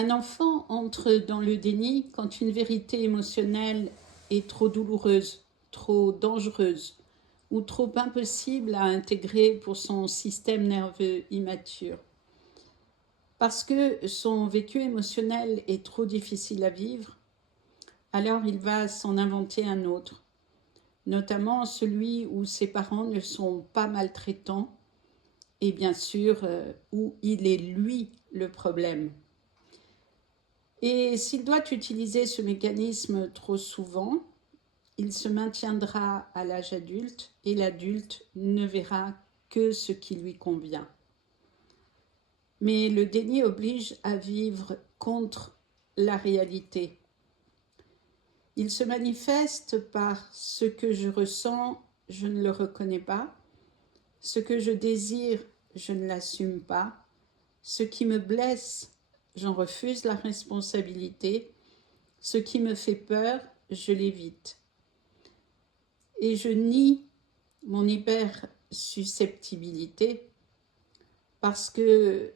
Un enfant entre dans le déni quand une vérité émotionnelle est trop douloureuse, trop dangereuse ou trop impossible à intégrer pour son système nerveux immature. Parce que son vécu émotionnel est trop difficile à vivre, alors il va s'en inventer un autre, notamment celui où ses parents ne sont pas maltraitants et bien sûr où il est lui le problème. Et s'il doit utiliser ce mécanisme trop souvent, il se maintiendra à l'âge adulte et l'adulte ne verra que ce qui lui convient. Mais le déni oblige à vivre contre la réalité. Il se manifeste par ce que je ressens, je ne le reconnais pas, ce que je désire, je ne l'assume pas, ce qui me blesse, j'en refuse la responsabilité, ce qui me fait peur, je l'évite. Et je nie mon hypersusceptibilité parce que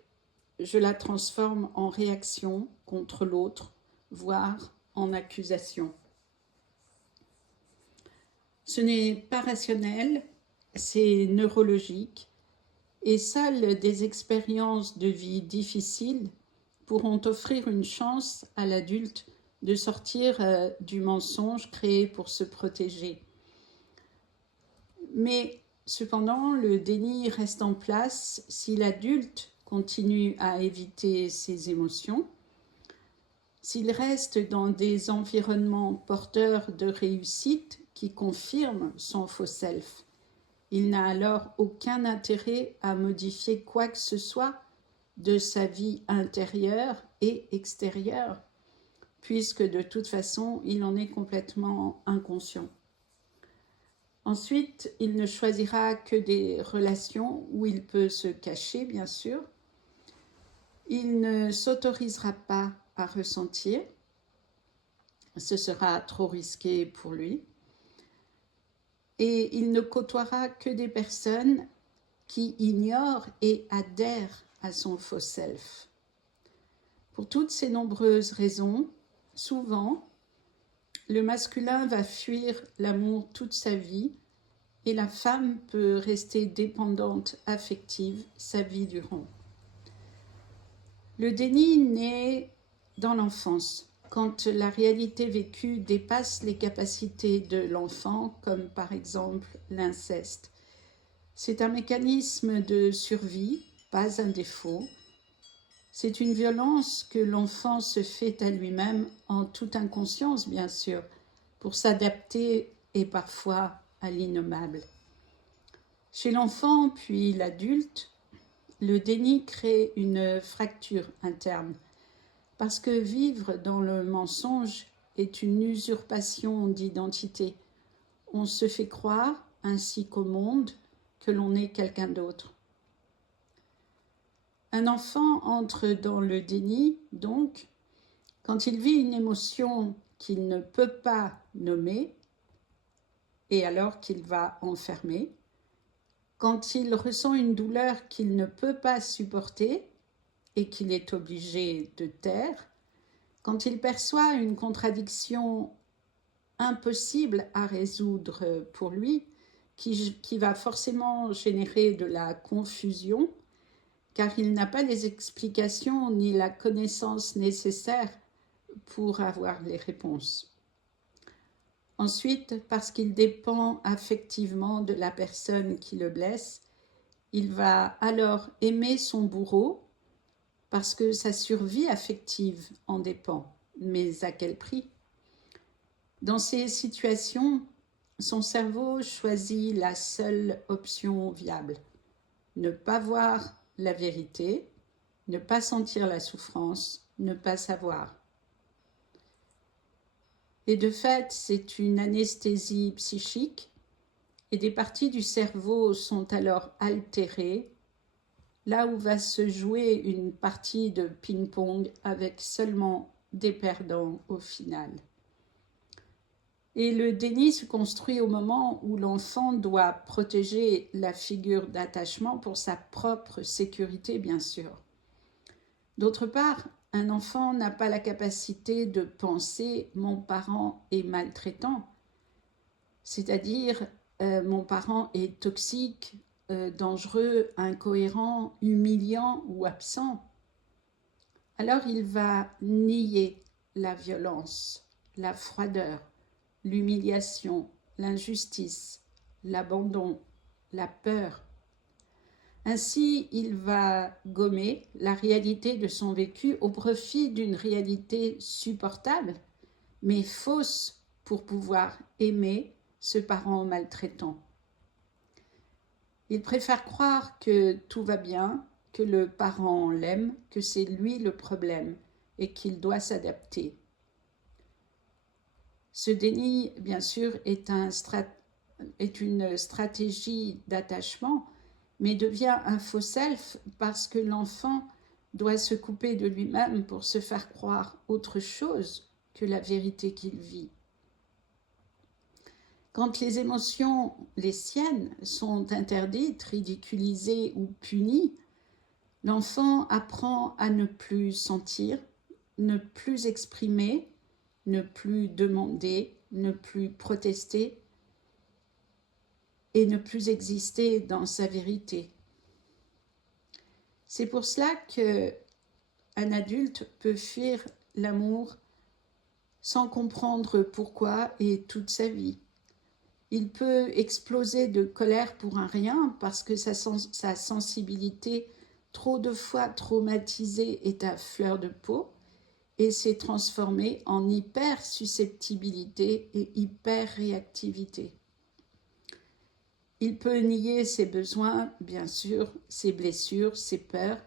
je la transforme en réaction contre l'autre, voire en accusation. Ce n'est pas rationnel, c'est neurologique, et seules des expériences de vie difficiles pourront offrir une chance à l'adulte de sortir du mensonge créé pour se protéger. Mais cependant, le déni reste en place si l'adulte continue à éviter ses émotions, s'il reste dans des environnements porteurs de réussite qui confirment son faux self. Il n'a alors aucun intérêt à modifier quoi que ce soit de sa vie intérieure et extérieure, puisque de toute façon, il en est complètement inconscient. Ensuite, il ne choisira que des relations où il peut se cacher, bien sûr. Il ne s'autorisera pas à ressentir. Ce sera trop risqué pour lui. Et il ne côtoiera que des personnes qui ignorent et adhèrent à son faux self. Pour toutes ces nombreuses raisons, souvent, le masculin va fuir l'amour toute sa vie et la femme peut rester dépendante affective sa vie durant. Le déni naît dans l'enfance, quand la réalité vécue dépasse les capacités de l'enfant, comme par exemple l'inceste. C'est un mécanisme de survie, pas un défaut. C'est une violence que l'enfant se fait à lui-même en toute inconscience, bien sûr, pour s'adapter et parfois à l'innommable. Chez l'enfant puis l'adulte, le déni crée une fracture interne parce que vivre dans le mensonge est une usurpation d'identité. On se fait croire, ainsi qu'au monde, que l'on est quelqu'un d'autre. Un enfant entre dans le déni, donc, quand il vit une émotion qu'il ne peut pas nommer, et alors qu'il va enfermer, quand il ressent une douleur qu'il ne peut pas supporter et qu'il est obligé de taire, quand il perçoit une contradiction impossible à résoudre pour lui, qui va forcément générer de la confusion, car il n'a pas les explications ni la connaissance nécessaire pour avoir les réponses. Ensuite, parce qu'il dépend affectivement de la personne qui le blesse, il va alors aimer son bourreau parce que sa survie affective en dépend. Mais à quel prix? Dans ces situations, son cerveau choisit la seule option viable. Ne pas voir la vérité, ne pas sentir la souffrance, ne pas savoir. Et de fait, c'est une anesthésie psychique et des parties du cerveau sont alors altérées, là où va se jouer une partie de ping-pong avec seulement des perdants au final. Et le déni se construit au moment où l'enfant doit protéger la figure d'attachement pour sa propre sécurité, bien sûr. D'autre part, Un enfant n'a pas la capacité de penser « mon parent est maltraitant », c'est-à-dire mon parent est toxique, dangereux, incohérent, humiliant ou absent. Alors il va nier la violence, la froideur, l'humiliation, l'injustice, l'abandon, la peur. Ainsi, il va gommer la réalité de son vécu au profit d'une réalité supportable, mais fausse pour pouvoir aimer ce parent maltraitant. Il préfère croire que tout va bien, que le parent l'aime, que c'est lui le problème et qu'il doit s'adapter. Ce déni, bien sûr, est une stratégie d'attachement, mais devient un faux self parce que l'enfant doit se couper de lui-même pour se faire croire autre chose que la vérité qu'il vit. Quand les émotions, les siennes, sont interdites, ridiculisées ou punies, l'enfant apprend à ne plus sentir, ne plus exprimer, ne plus demander, ne plus protester et ne plus exister dans sa vérité. C'est pour cela qu'un adulte peut fuir l'amour sans comprendre pourquoi et toute sa vie. Il peut exploser de colère pour un rien parce que sa sensibilité, trop de fois traumatisée, est à fleur de peau et s'est transformée en hyper-susceptibilité et hyper-réactivité. Il peut nier ses besoins, bien sûr, ses blessures, ses peurs,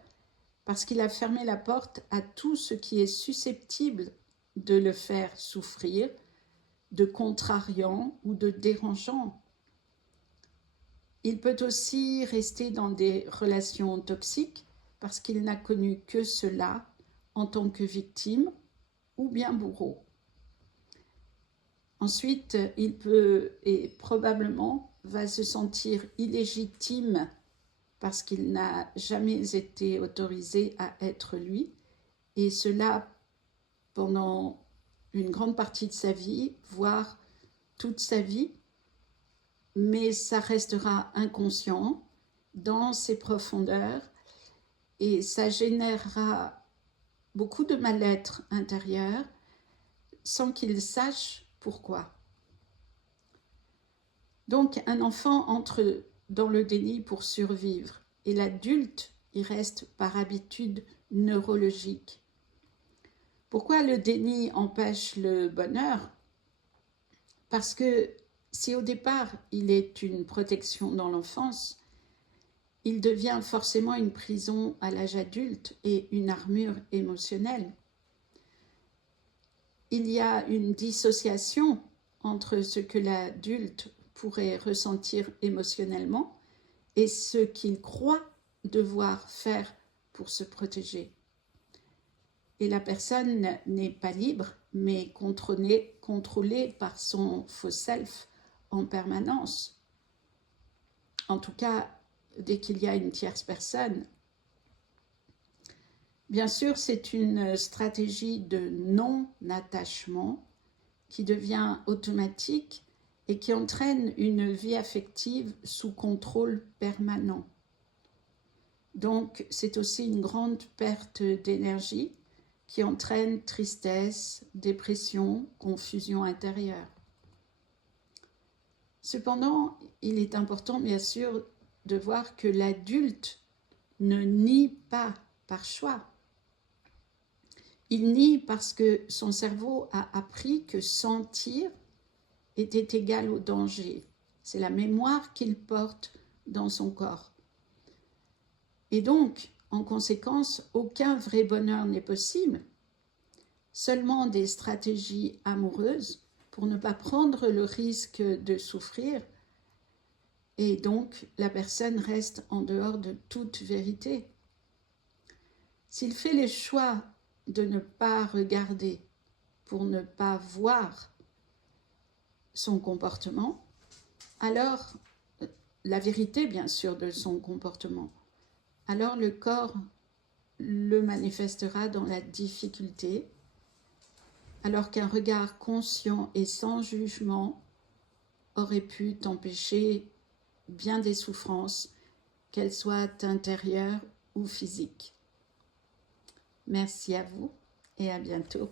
parce qu'il a fermé la porte à tout ce qui est susceptible de le faire souffrir, de contrariant ou de dérangeant. Il peut aussi rester dans des relations toxiques parce qu'il n'a connu que cela en tant que victime ou bien bourreau. Ensuite, il peut et probablement va se sentir illégitime parce qu'il n'a jamais été autorisé à être lui, et cela pendant une grande partie de sa vie, voire toute sa vie, mais ça restera inconscient dans ses profondeurs et ça générera beaucoup de mal-être intérieur sans qu'il sache pourquoi. Donc un enfant entre dans le déni pour survivre et l'adulte y reste par habitude neurologique. Pourquoi le déni empêche le bonheur? Parce que si au départ il est une protection dans l'enfance, il devient forcément une prison à l'âge adulte et une armure émotionnelle. Il y a une dissociation entre ce que l'adulte pourrait ressentir émotionnellement et ce qu'il croit devoir faire pour se protéger. Et la personne n'est pas libre, mais contrôlée par son faux self en permanence. En tout cas, dès qu'il y a une tierce personne. Bien sûr, c'est une stratégie de non-attachement qui devient automatique et qui entraîne une vie affective sous contrôle permanent. Donc, c'est aussi une grande perte d'énergie qui entraîne tristesse, dépression, confusion intérieure. Cependant, il est important, bien sûr, de voir que l'adulte ne nie pas par choix. Il nie parce que son cerveau a appris que sentir était égal au danger. C'est la mémoire qu'il porte dans son corps. Et donc, en conséquence, aucun vrai bonheur n'est possible, seulement des stratégies amoureuses pour ne pas prendre le risque de souffrir, et donc la personne reste en dehors de toute vérité. S'il fait le choix de ne pas regarder pour ne pas voir son comportement, alors la vérité bien sûr de son comportement, alors le corps le manifestera dans la difficulté, alors qu'un regard conscient et sans jugement aurait pu t'empêcher bien des souffrances, qu'elles soient intérieures ou physiques. Merci à vous et à bientôt.